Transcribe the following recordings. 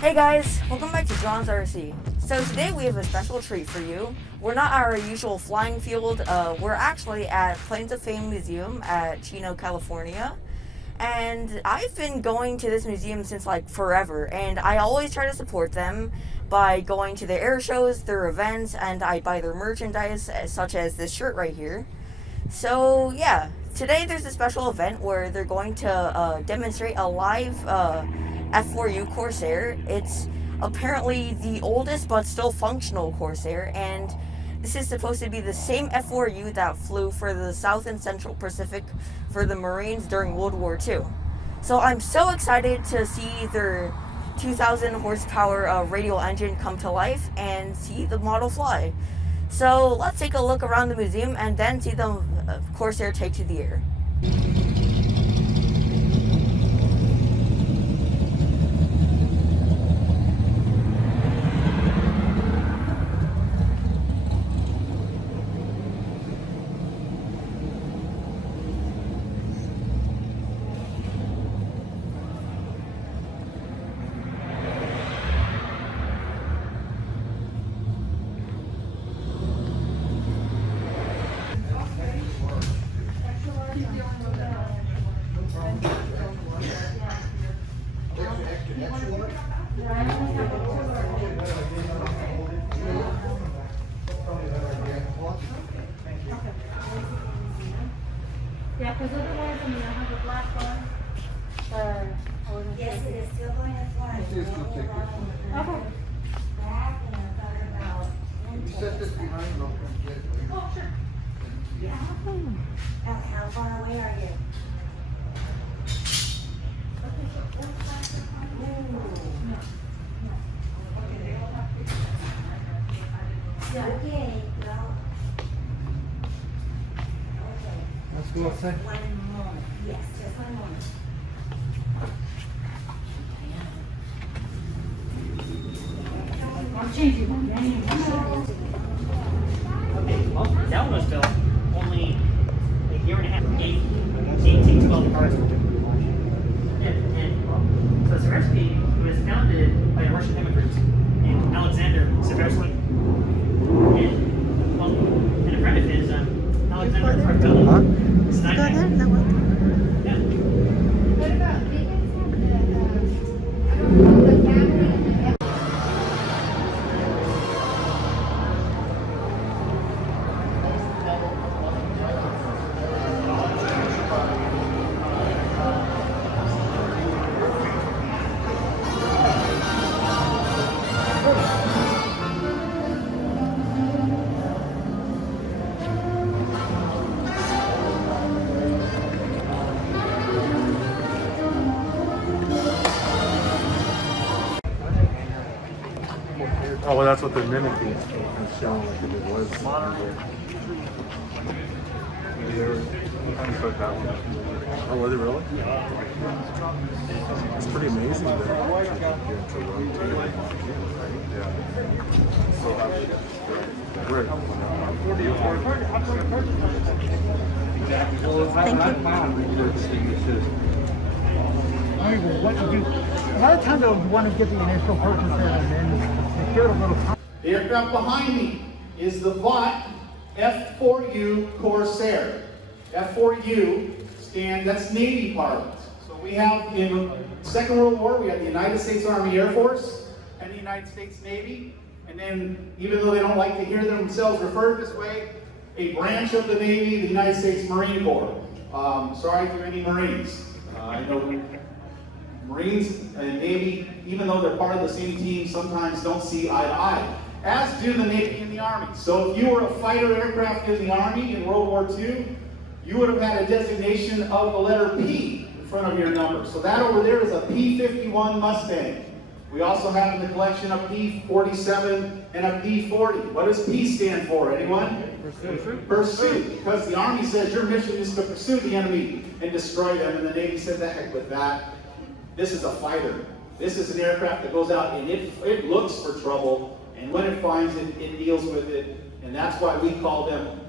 Hey guys, welcome back to John's RC. So today we have a special treat for you. We're not at our usual flying field, we're actually at Planes of Fame Museum at Chino, California. And I've been going to this museum since like forever, and I always try to support them by going to their air shows, their events, and I buy their merchandise, such as this shirt right here. So yeah, today there's a special event where they're going to demonstrate a live F4U Corsair. It's apparently the oldest but still functional Corsair, and this is supposed to be the same F4U that flew for the South and Central Pacific for the Marines during World War II. So I'm so excited to see their 2,000 horsepower radial engine come to life and see the model fly. So let's take a look around the museum and then see the Corsair take to the air. Yeah, because otherwise, I have a black one. Yes, it is still going to fly. Okay. Back and I'm talking about. You set this behind them. Oh, sure. Yeah. How far away are you? Okay, well. Okay. Let's go outside. One moment. Yes, just one moment. I'm changing my name. Okay, well, that one was built only a year and a half, 1812 cars. So Seversky was founded by a Russian immigrant named Alexander Seversky. And a friend of his, Alexander Parkveld. Is that yeah. What about, do you guys have I don't know, the family and the Oh, well, that's what they're mimicking. It's showing like it was. Oh, were they really? It's pretty amazing that you get to rotate. Yeah. So, great. What you do, a lot of times I would want to get the initial purchase in and then give it a little time. The aircraft behind me is the VOT F4U Corsair. F4U that's Navy parlance. So we have in the Second World War, we had the United States Army Air Force and the United States Navy. And then, even though they don't like to hear themselves referred this way, a branch of the Navy, the United States Marine Corps. Sorry to any Marines. I know Marines and Navy, even though they're part of the same team, sometimes don't see eye to eye, as do the Navy and the Army. So if you were a fighter aircraft in the Army in World War II, you would have had a designation of the letter P in front of your number. So that over there is a P-51 Mustang. We also have in the collection a P-47 and a P-40. What does P stand for, anyone? Pursuit. Pursuit, because the Army says your mission is to pursue the enemy and destroy them, and the Navy said, the heck with that. This is a fighter. This is an aircraft that goes out and it looks for trouble, and when it finds it, it deals with it, and that's why we call them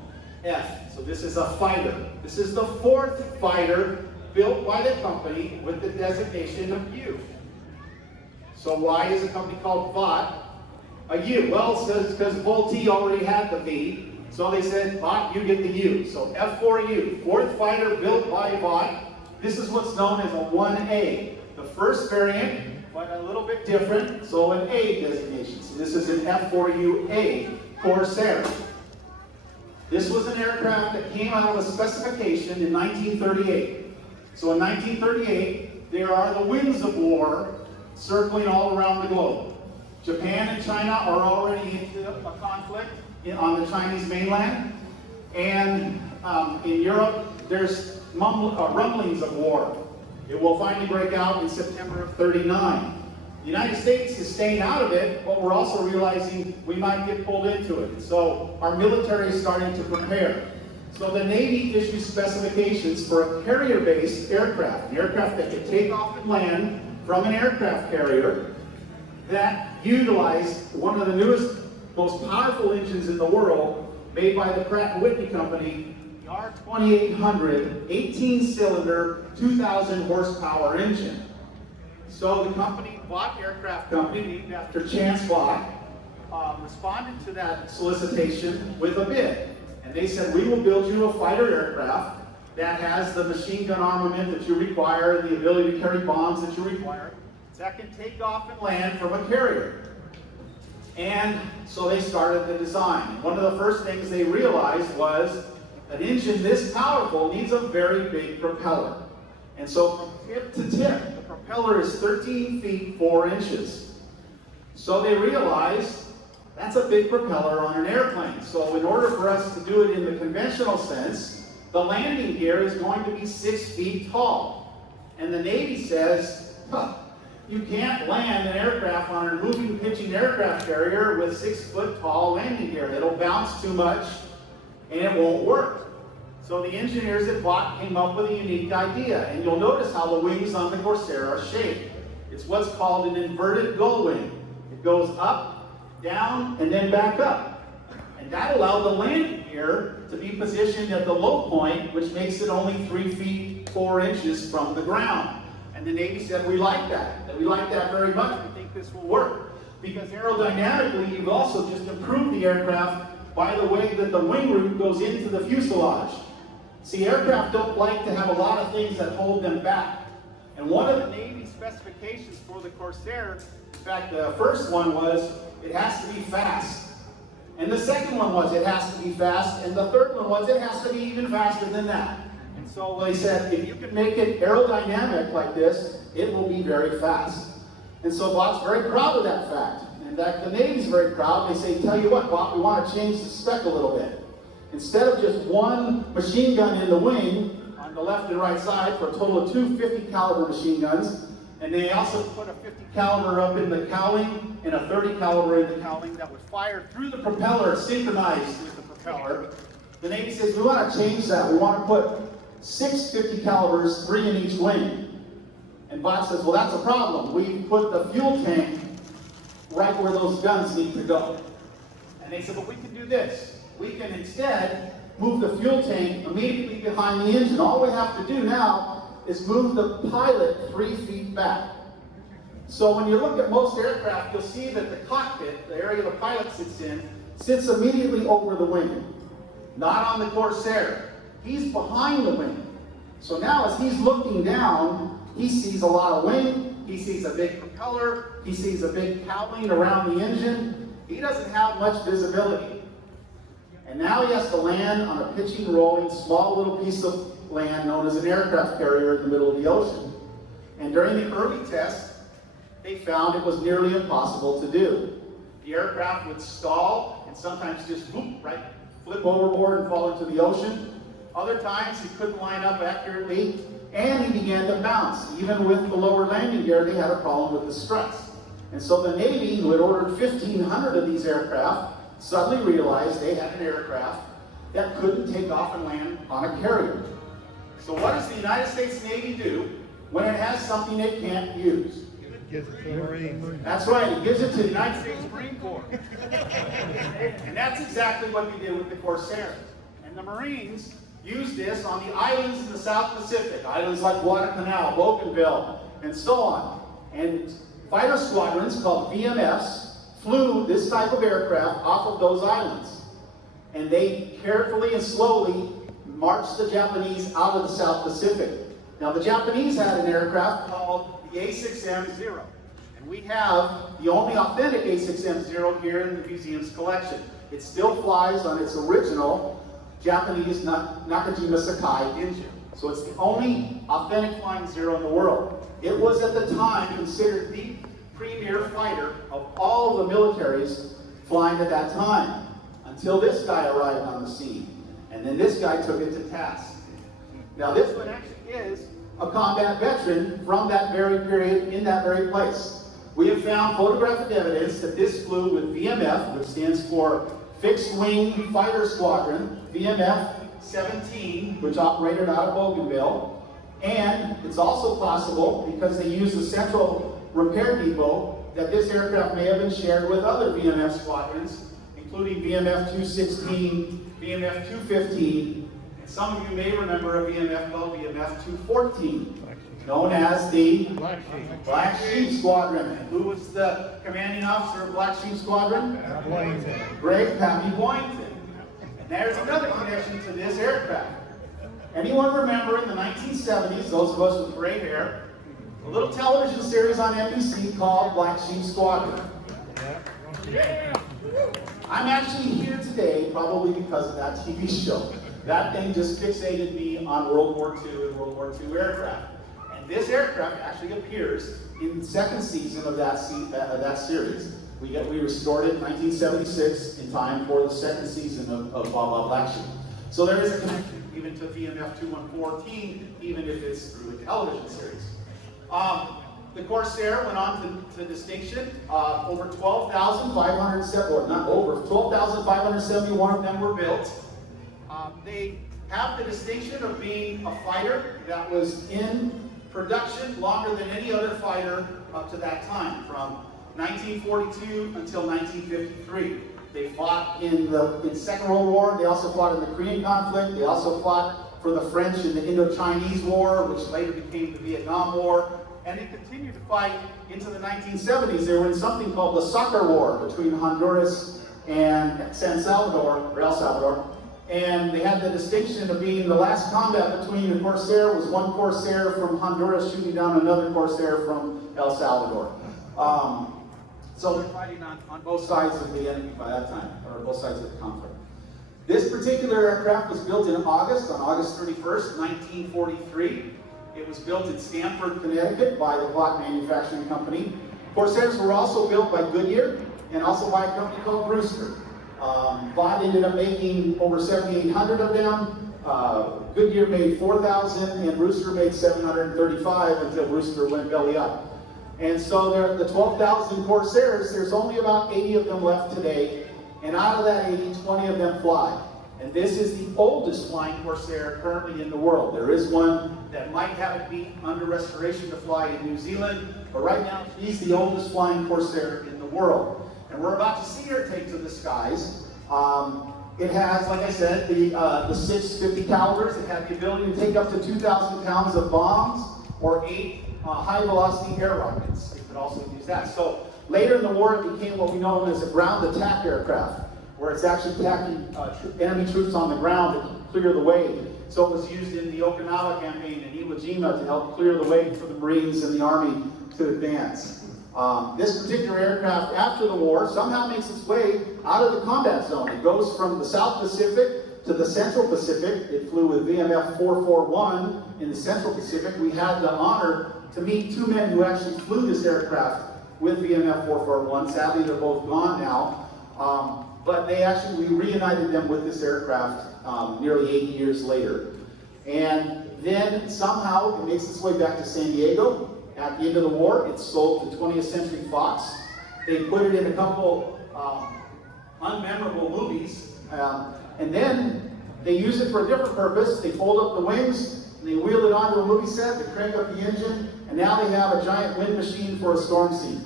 F. So this is a fighter. This is the fourth fighter built by the company with the designation of U. So why is a company called VOT a U? Well, it says because Volte already had the V, so they said, VOT, you get the U. So F4U, fourth fighter built by VOT. This is what's known as a 1A. The first variant, but a little bit different, so an A designation. So this is an F4U-A Corsair. This was an aircraft that came out of a specification in 1938. So in 1938, there are the winds of war circling all around the globe. Japan and China are already into a conflict on the Chinese mainland. And in Europe, there's rumblings of war. It will finally break out in September of '39. The United States is staying out of it, but we're also realizing we might get pulled into it. So our military is starting to prepare. So the Navy issues specifications for a carrier-based aircraft, an aircraft that can take off and land from an aircraft carrier that utilized one of the newest, most powerful engines in the world, made by the Pratt & Whitney company, the R2800 18-cylinder, 2,000 horsepower engine. So the company, VOT Aircraft Company, named after Chance Vought, responded to that solicitation with a bid. And they said, we will build you a fighter aircraft that has the machine gun armament that you require, the ability to carry bombs that you require, that can take off and land from a carrier. And so they started the design. One of the first things they realized was an engine this powerful needs a very big propeller. And so from tip to tip, the propeller is 13 feet 4 inches. So they realized that's a big propeller on an airplane. So in order for us to do it in the conventional sense, the landing gear is going to be 6 feet tall. And the Navy says, huh, you can't land an aircraft on a moving, pitching aircraft carrier with 6 foot tall landing gear. It'll bounce too much and it won't work. So the engineers at VOT came up with a unique idea. And you'll notice how the wings on the Corsair are shaped. It's what's called an inverted gull wing. It goes up, down, and then back up. And that allowed the landing gear to be positioned at the low point, which makes it only 3 feet 4 inches from the ground. And the Navy said, we like that. We like that very much. We think this will work. Because aerodynamically, you've also just improved the aircraft by the way that the wing root goes into the fuselage. See, aircraft don't like to have a lot of things that hold them back. And one of the Navy specifications for the Corsair, in fact, the first one was, it has to be fast. And the second one was, it has to be fast. And the third one was, it has to be even faster than that. And so they said, if you can make it aerodynamic like this, it will be very fast. And so VOT's very proud of that fact. In fact, the Navy's very proud. They say, tell you what, VOT, we want to change the spec a little bit. Instead of just one machine gun in the wing, on the left and right side, for a total of 2 50 caliber machine guns, and they also put a 50 caliber up in the cowling and a 30 caliber in the cowling that would fire through the propeller, synchronized with the propeller. The Navy says, we want to change that. We want to put 6 50 calibers, 3 in each wing. And VOT says, well, that's a problem. We put the fuel tank right where those guns need to go. And they said, but we can do this. We can instead move the fuel tank immediately behind the engine. All we have to do now is move the pilot 3 feet back. So when you look at most aircraft, you'll see that the cockpit, the area the pilot sits in, sits immediately over the wing. Not on the Corsair. He's behind the wing. So now as he's looking down, he sees a lot of wing, he sees a big propeller, he sees a big cowling around the engine. He doesn't have much visibility. And now he has to land on a pitching, rolling, small little piece of land known as an aircraft carrier in the middle of the ocean. And during the early tests, they found it was nearly impossible to do. The aircraft would stall and sometimes just whoop, right, flip overboard and fall into the ocean. Other times he couldn't line up accurately and he began to bounce. Even with the lower landing gear, they had a problem with the struts. And so the Navy, who had ordered 1,500 of these aircraft, suddenly realized they had an aircraft that couldn't take off and land on a carrier. So what does the United States Navy do when it has something it can't use? Gives it to the Marines. That's right, it gives it to the United States Marine Corps. And that's exactly what they did with the Corsair. And the Marines used this on the islands in the South Pacific, islands like Guadalcanal, Bougainville, and so on. And fighter squadrons called VMFs flew this type of aircraft off of those islands. And they carefully and slowly marched the Japanese out of the South Pacific. Now the Japanese had an aircraft called the A6M0. And we have the only authentic A6M0 here in the museum's collection. It still flies on its original Japanese Nakajima Sakai engine. So it's the only authentic flying Zero in the world. It was at the time considered the premier fighter of all of the militaries flying at that time, until this guy arrived on the scene. And then this guy took it to task. Now this one actually is a combat veteran from that very period, in that very place. We have found photographic evidence that this flew with VMF, which stands for Fixed Wing Fighter Squadron, VMF 17, which operated out of Bougainville. And it's also possible, because they use the central repair depot, that this aircraft may have been shared with other VMF squadrons, including VMF 216, VMF 215, and some of you may remember a VMF called VMF 214, known as the Black Sheep Squadron. And who was the commanding officer of Black Sheep Squadron? Greg Pappy Boynton. And there's another connection to this aircraft. Anyone remember in the 1970s, those of us with gray hair, a little television series on NBC called Black Sheep Squadron? I'm actually here today probably because of that TV show. That thing just fixated me on World War II and World War II aircraft. And this aircraft actually appears in the second season of that series. We restored it in 1976 in time for the second season of Black Sheep. So there is a connection even to VMF 2114, even if it's through a television series. The Corsair went on to distinction. Over 12,571 of them were built. They have the distinction of being a fighter that was in production longer than any other fighter up to that time, from 1942 until 1953. They fought in the Second World War. They also fought in the Korean conflict. They also fought for the French in the Indo-Chinese War, which later became the Vietnam War. And they continued to fight into the 1970s. They were in something called the Soccer War between Honduras and El Salvador. And they had the distinction of being the last combat between the Corsair was one Corsair from Honduras shooting down another Corsair from El Salvador. So they're fighting on both sides of the enemy by that time, or both sides of the conflict. This particular aircraft was built on August 31st, 1943. It was built in Stamford, Connecticut by the Block Manufacturing Company. Corsairs were also built by Goodyear and also by a company called Brewster. Vaught ended up making over 7,800 of them. Goodyear made 4,000 and Brewster made 735 until Brewster went belly up. And so the 12,000 Corsairs, there's only about 80 of them left today. And out of that 80, 20 of them fly. And this is the oldest flying Corsair currently in the world. There is one that might have it be under restoration to fly in New Zealand, but right now she's the oldest flying Corsair in the world. And we're about to see her take to the skies. It has, like I said, the 650 calibers. It had the ability to take up to 2,000 pounds of bombs or 8 high-velocity air rockets. It could also use that. So later in the war, it became what we know as a ground attack aircraft, where it's actually attacking enemy troops on the ground to clear the way. So it was used in the Okinawa campaign in Iwo Jima to help clear the way for the Marines and the Army to advance. This particular aircraft, after the war, somehow makes its way out of the combat zone. It goes from the South Pacific to the Central Pacific. It flew with VMF 441 in the Central Pacific. We had the honor to meet two men who actually flew this aircraft with VMF 441. Sadly, they're both gone now. But we reunited them with this aircraft nearly 80 years later. And then somehow it makes its way back to San Diego. At the end of the war, it's sold to 20th Century Fox. They put it in a couple unmemorable movies. And then they use it for a different purpose. They fold up the wings, and they wheel it onto a movie set, they crank up the engine, and now they have a giant wind machine for a storm scene.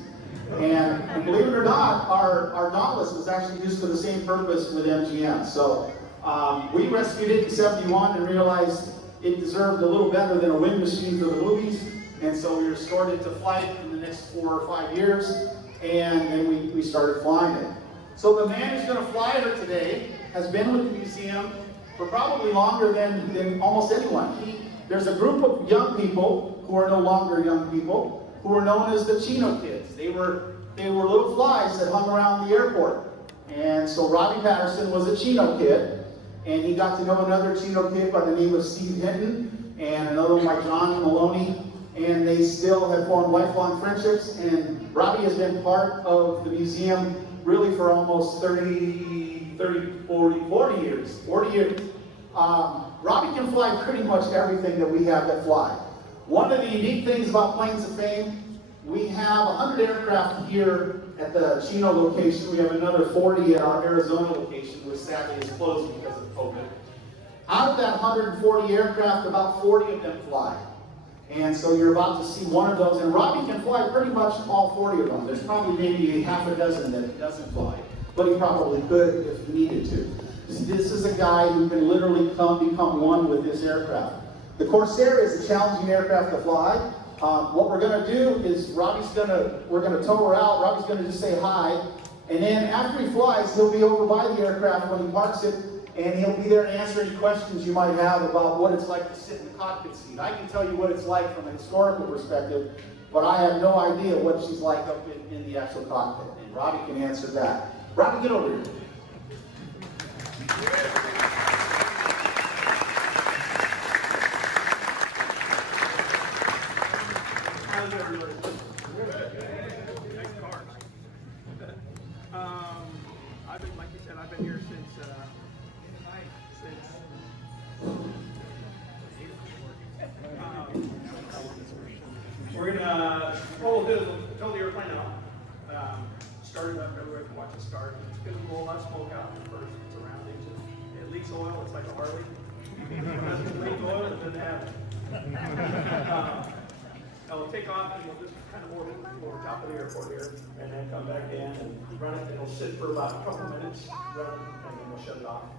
And believe it or not, our Nautilus was actually used for the same purpose with MGM. So we rescued it in '71 and realized it deserved a little better than a wind machine for the movies. And so we restored it to flight in the next 4 or 5 years, and then we started flying it. So the man who's going to fly her today has been with the museum for probably longer than almost anyone. There's a group of young people who are no longer young people who are known as the Chino kids. They were little flies that hung around the airport. And so Robbie Patterson was a Chino kid, and he got to know another Chino kid by the name of Steve Hinton, and another one by John Maloney, and they still have formed lifelong friendships. And Robbie has been part of the museum really for almost 40 years. Robbie can fly pretty much everything that we have that fly. One of the unique things about Planes of Fame, we have 100 aircraft here at the Chino location. We have another 40 at our Arizona location, which sadly is closed because of COVID. Out of that 140 aircraft, about 40 of them fly. And so you're about to see one of those, and Robbie can fly pretty much all 40 of them. There's probably maybe half a dozen that he doesn't fly, but he probably could if he needed to. This is a guy who can literally become one with this aircraft. The Corsair is a challenging aircraft to fly. What we're going to do is we're going to tow her out. Robbie's going to just say hi, and then after he flies, he'll be over by the aircraft when he parks it, and he'll be there to answer any questions you might have about what it's like to sit in the cockpit seat. I can tell you what it's like from a historical perspective, but I have no idea what she's like up in the actual cockpit, and Robbie can answer that. Robbie, get over here. How's everybody? Nice cars. I've been, like you said, I've been here since we're gonna we'll tow the airplane out. Started up, everybody can watch it start. It's gonna roll that smoke out first. It's around it leaks oil. It's like a Harley. It doesn't leak oil, it doesn't have it. It'll take off and we'll just kind of orbit over top of the airport here, and then come back in and run it. It'll sit for about a couple minutes, run, and then we'll shut it off,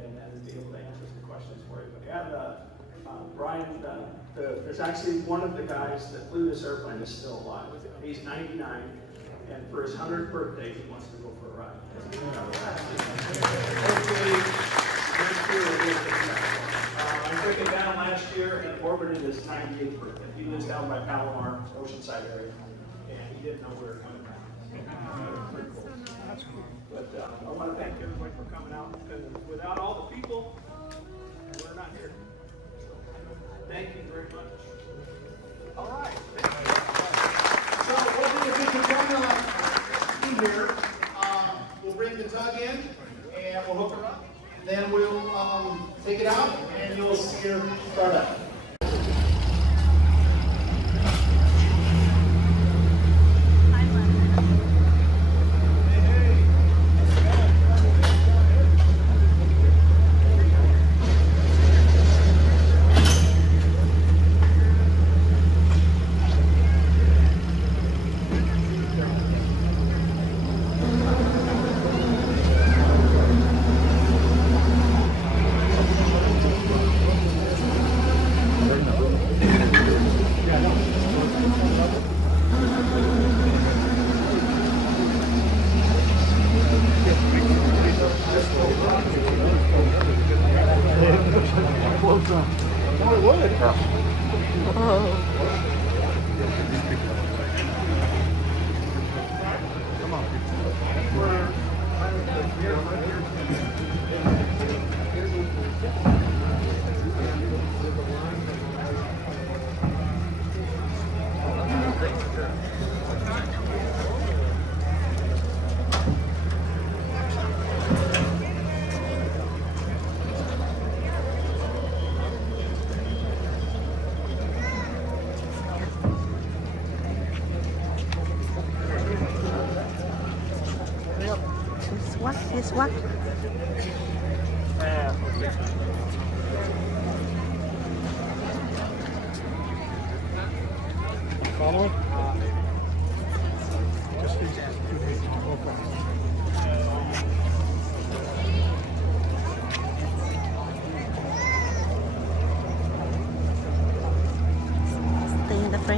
and then be able to answer some questions for you. But yeah, Brian, there's actually one of the guys that flew this airplane is still alive. He's 99, and for his 100th birthday, he wants to go for a ride. Hopefully, next year we'll do it. I took him down last year and orbited his 98th birthday. He lives down by Palomar, Oceanside area, and he didn't know we were coming back. Pretty cool. That's cool. But I want to thank everybody for coming out, because without all the people, we're not here. So, thank you very much. All right. So what we can do here, we'll bring the tug in, and we'll hook her up. Then we'll take it out, and you'll see her start up. Is what? Follow it? Just stay in the front.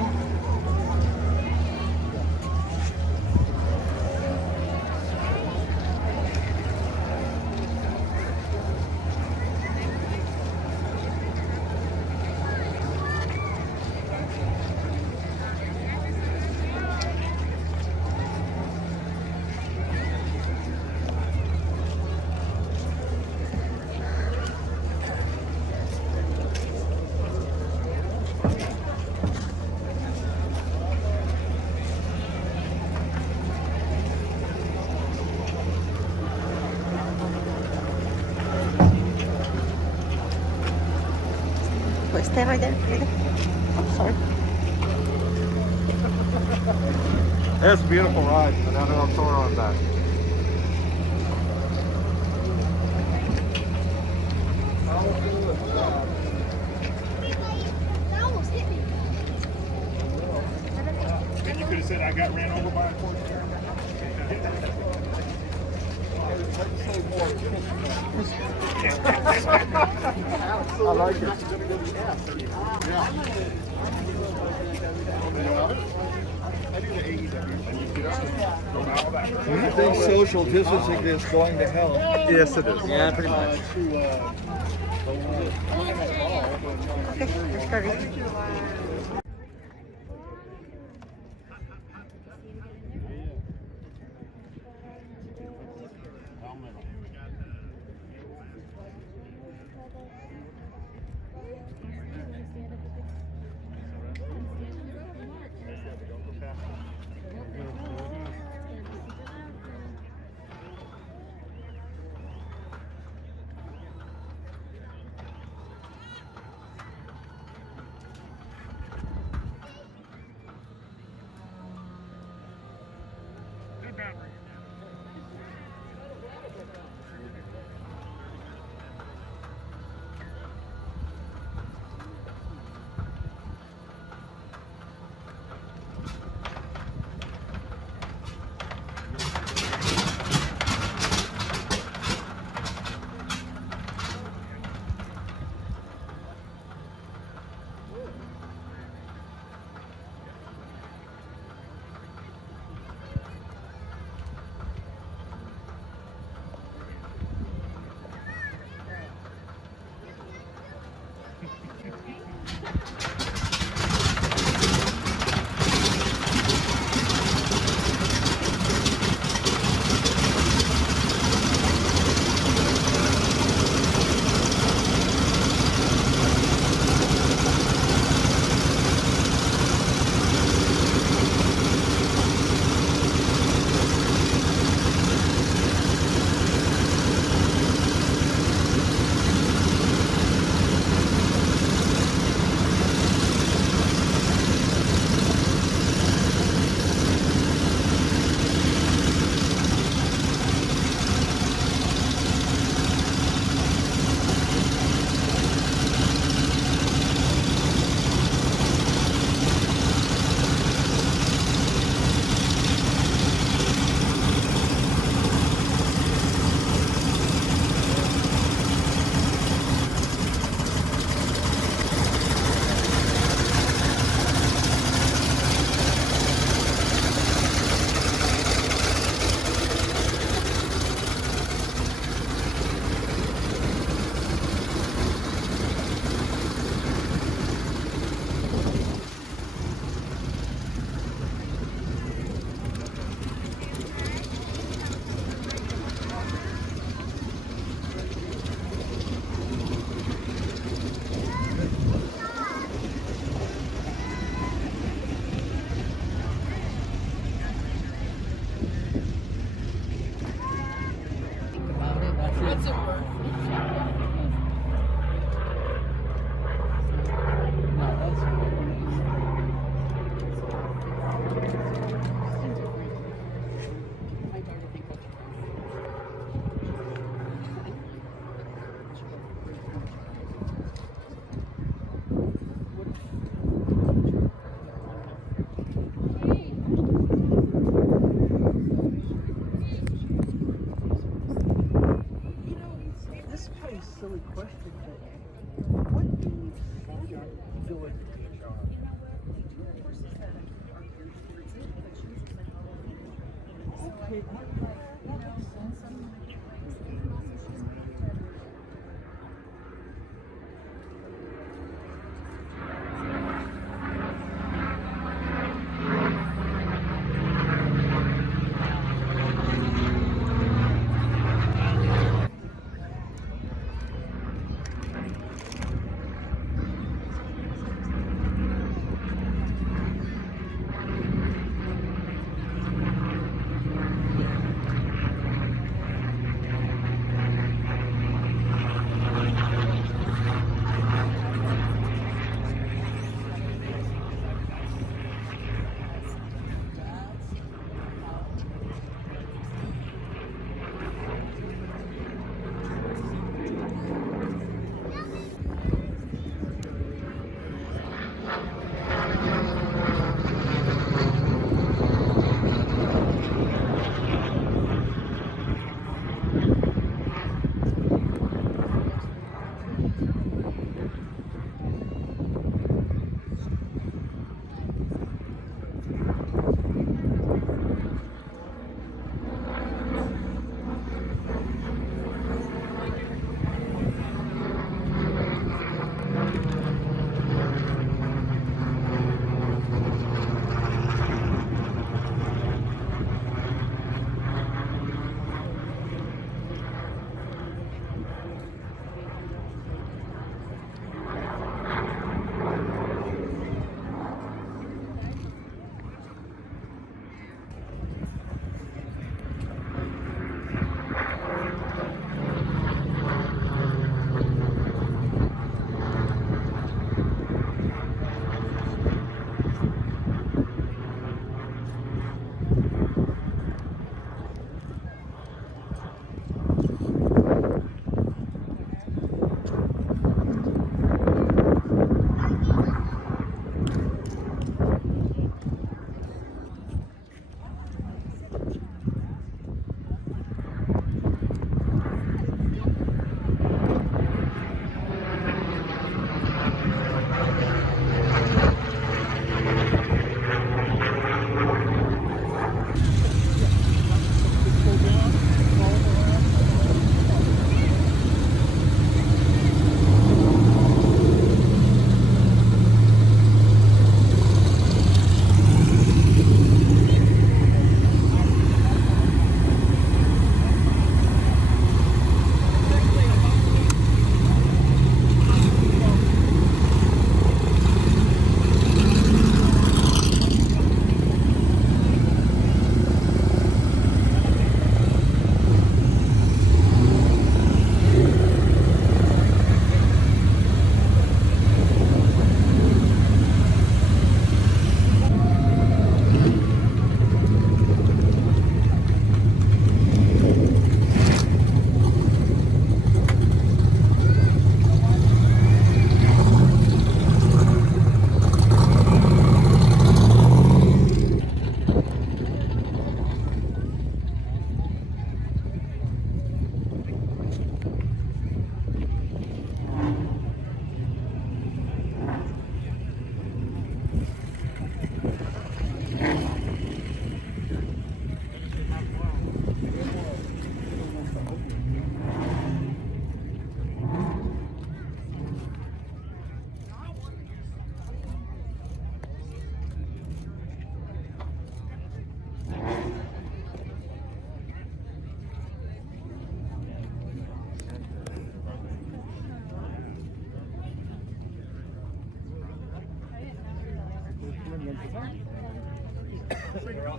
Wait, stay right there. Right there. Oh, sorry. That's a beautiful ride. Another Corsair on back. You could have said I got ran over by a Corsair. I like it. I think social distancing is going to hell. Yes, it is. Yeah, pretty much. Okay, let's go.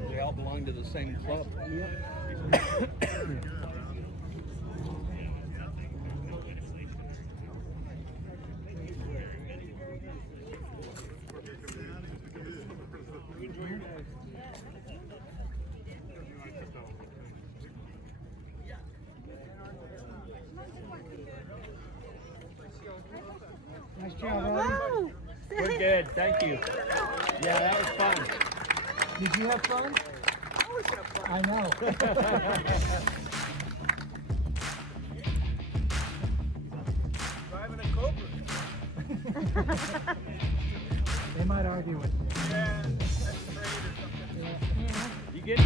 They all belong to the same club. Nice job, Ellen. We're good, thank you. Yeah, that was fun. Did you have fun? I always have fun. I know. Driving a Cobra. They might argue with you. Yeah, that's great or something. Yeah. You get